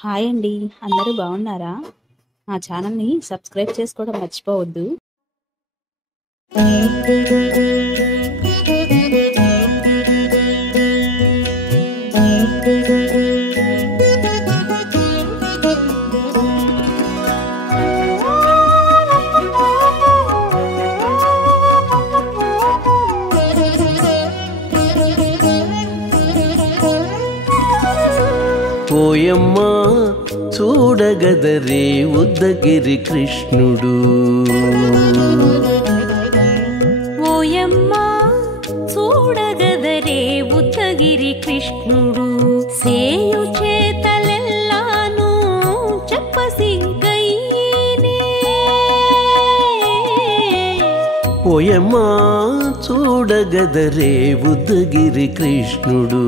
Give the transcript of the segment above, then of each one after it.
Hi అండి. అందరూ బాగున్నారా? మా ఛానల్‌ని సబ్స్క్రైబ్ చేసుకోవడం మర్చిపోవద్దు. ఓయమ్మా చూడగదరే ఉద్దగిరి కృష్ణుడు. ఓయమ్మా చూడగదరే ఉద్దగిరి కృష్ణుడు. సేయు చేతలెల్లాను చెప్పసిగ్గయ్యేనే. ఓయమ్మా చూడగదరే ఉద్దగిరి కృష్ణుడు.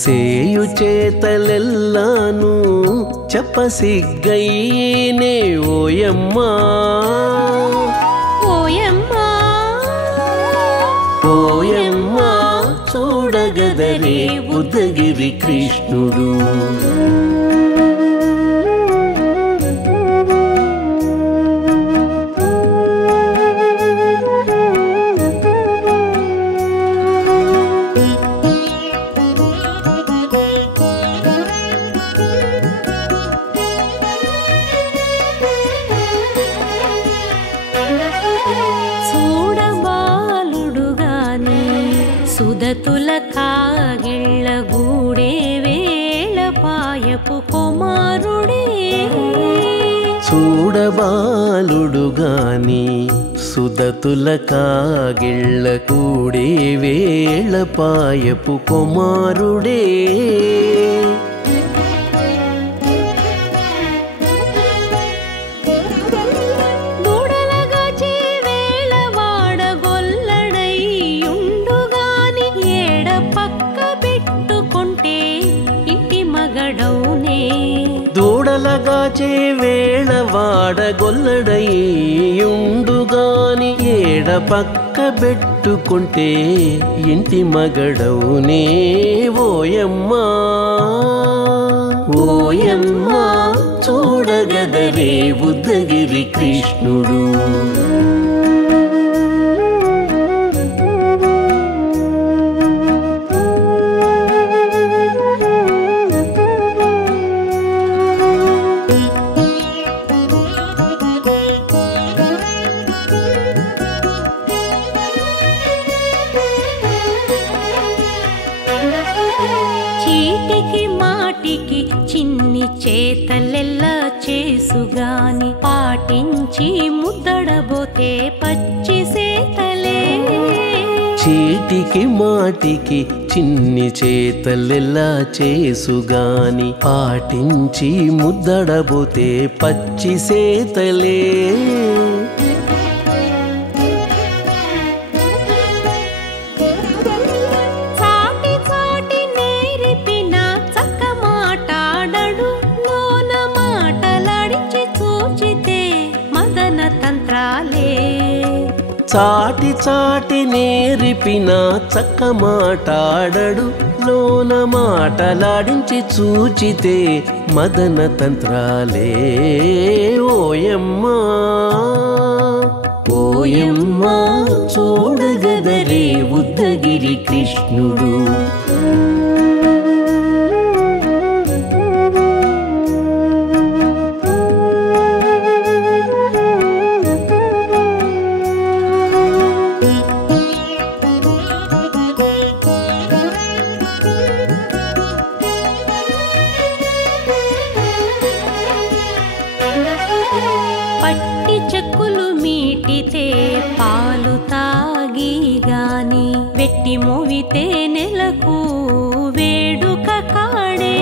సేయు చేతలెల్లాను చెప్పసిగ్గయ్యేనే. ఓయమ్మా ఓయమ్మా ఓయమ్మా చూడగదరే ఉద్దగిరి కృష్ణుడు. సుదతుల కాగిళ్ళ గూడే వేళ పాయపు కుమారుడే. చూడబాలుడు గాని సుదతుల కాగిళ్ళ కూడే వేళ పాయపు కుమారుడే. దూడలగాచే వేళ వాడగొల్లడయ్యుండుగాని ఏడ పక్క పెట్టుకుంటే ఇంటి మగడవునే. ఓయమ్మా ఓయమ్మా చూడగదరే ఉద్దగిరి కృష్ణుడు. చీటికి మాటికి చిన్ని చేతలెల్లా చేసుగాని పాటించి ముద్దడబోతే పచ్చి సేతలే. చీటికి మాటికి చిన్ని చేతలెల్లా చేసుగాని పాటించి ముద్దడబోతే పచ్చి సేతలే. చాటి చాటి నేరిపిన చక్క మాటాడడు లోన మాటలాడించి చూచితే మదన తంత్రాలే. ఓయమ్మా ఓయమ్మా చూడగదరే ఉద్దగిరి కృష్ణుడు. పట్టి చెక్కులు మీటితే పాలు తాగి గాని వెట్టి మోవితే నెలకు వేడుక కాడే.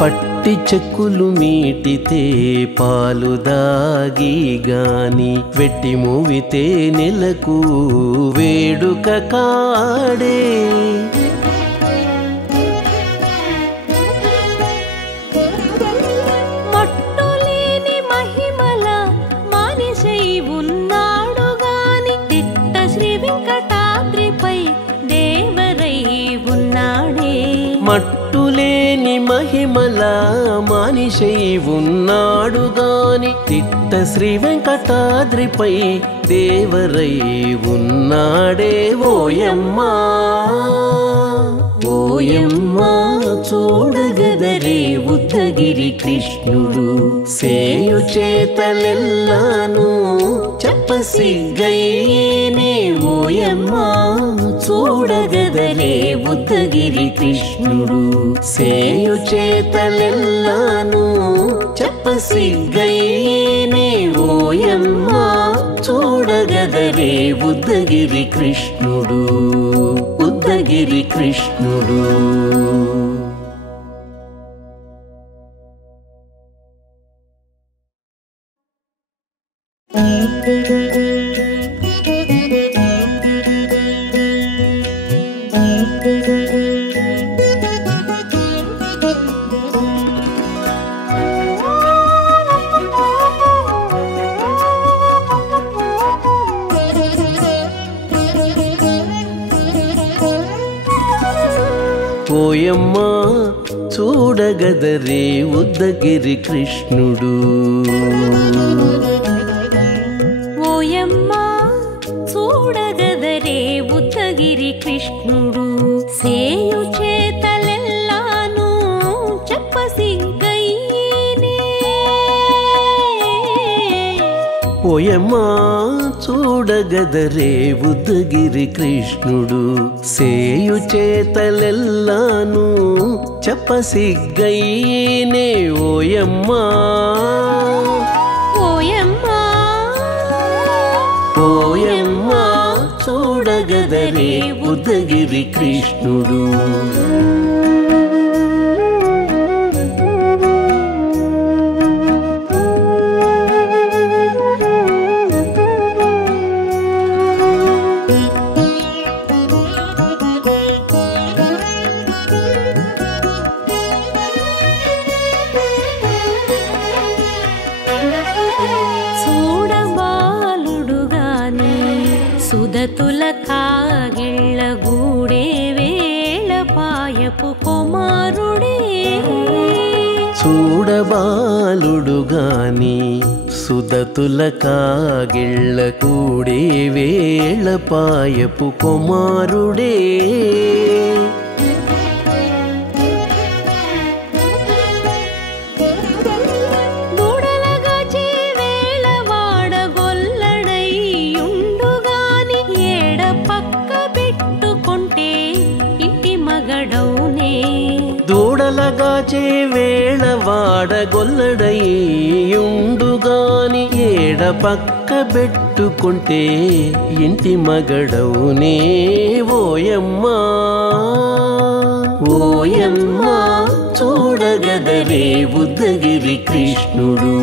పట్టి చెక్కులు మీటితే పాలు దాగి గాని వెట్టి మోవితే నెలకు వేడుక కాడే. మట్టులేని మహిమ తిరుమల మానిషై ఉన్నాడు గాని తిట్ట శ్రీ వెంకటాద్రిపై దేవరై ఉన్నాడే ఓయమ్మా ఓయమ్మా చూడగదరే ఉద్దగిరి కృష్ణుడు సేయు చేతలెల్లాను చెప్పసిగ్గయ్యేనే ఓయమ్మా చూడగదరే ఉద్దగిరి కృష్ణుడు సేయు చేతలెల్లాను చెప్పసిగ్గయ్యేనే ఓయమ్మా చూడగదరే ఉద్దగిరి కృష్ణుడు ఉద్దగిరి కృష్ణుడు. ఓయమ్మా చూడగదరే ఉద్దగిరి కృష్ణుడు ఓయమ్మా చూడగదరే ఉద్దగిరి కృష్ణుడు సేయు చేతలెల్లాను చెప్పసిగ్గయ్యేనే ఓయమ్మా చూడగదరే ఉద్దగిరి కృష్ణుడు సేయు చేతలెల్లాను చెప్పసిగ్గయ్యేనే ఓయమ్మా ఓయమ్మా ఓయమ్మా చూడగదరే ఉద్దగిరి కృష్ణుడు. సుదతుల కాగిళ్ళ గూడే వేళ పాయపు కుమారుడే చూడబాలుడు గాని సుదతుల కాగిళ్ళ కూడే వేళ పాయపు కుమారుడే దూడలగాచే వేళ వాడగొల్లడయ్యుండుగాని ఏడ పక్క పెట్టుకుంటే ఇంటి మగడవునే ఓయమ్మా ఓయమ్మా చూడగదరే ఉద్దగిరి కృష్ణుడు.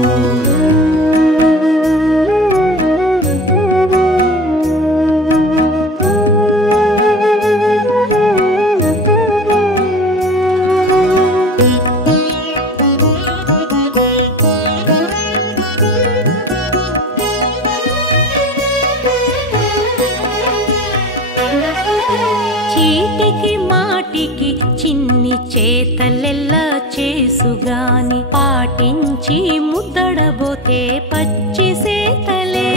చిన్ని చేతలెల్లా చేసుగాని పాటించి ముద్దడబోతే పచ్చి సేతలే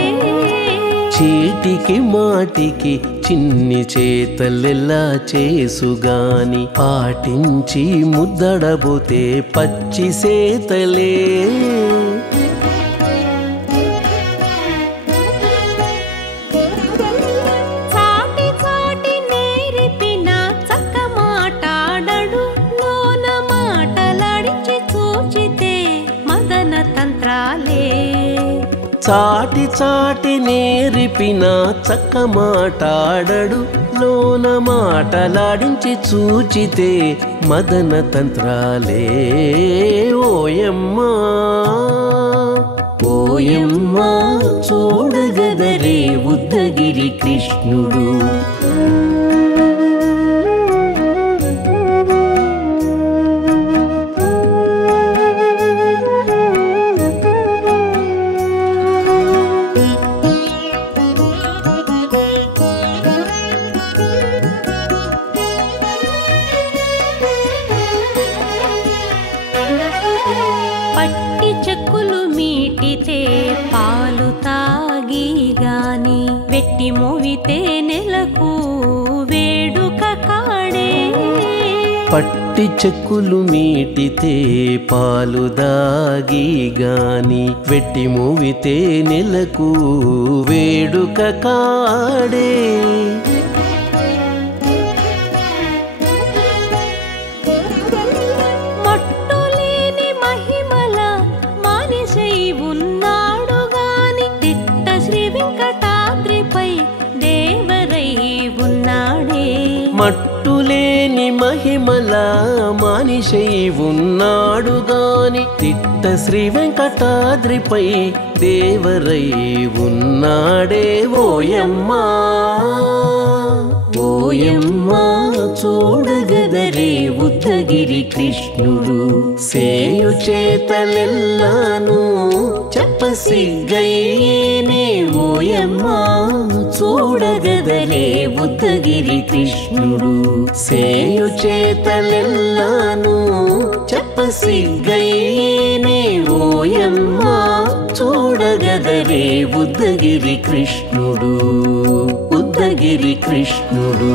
చీటికి మాటికి చిన్ని చేతలెల్లా చేసుగాని పాటించి ముద్దడబోతే పచ్చి సేతలే చాటి చాటి నేర్పిన చక్క మాటాడడు లోన మాటలాడించి చూచితే మదన తంత్రాలే ఓయమ్మా ఓయమ్మా చూడగదరే ఉద్దగిరి కృష్ణుడు. పట్టి చెక్కులు మీటితే పాలు తాగి గాని వెట్టి మోవితే నెలకు వేడుక కాడే. పట్టి చెక్కులు మీటితే పాలు దాగి గాని వెట్టి మూవితే నెలకు వేడుక కాడే. మట్టులేని మహిమల మానిషై ఉన్నాడు గాని తిట్ట శ్రీ వెంకటాద్రిపై దేవరై ఉన్నాడే. మట్టులేని మహిమల మానిషై ఉన్నాడు గాని తిట్ట శ్రీ వెంకటాద్రిపై దేవరై ఉన్నాడే. ఓయమ్మా ఓయమ్మా చూడగదరే ఉద్దగిరి కృష్ణుడు సేయు చేతలెల్లాను చెప్పసిగ్గయ్యేనే. ఓయమ్మా చూడగదరే ఉద్దగిరి కృష్ణుడు సేయు చేతలెల్లాను చెప్పసిగ్గయ్యేనే. ఓయమ్మా చూడగదరే ఉద్దగిరి కృష్ణుడు ఉద్దగిరి కృష్ణుడు.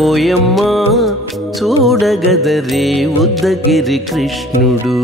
ఓయమ్మా చూడగదరే ఉద్దగిరి కృష్ణుడు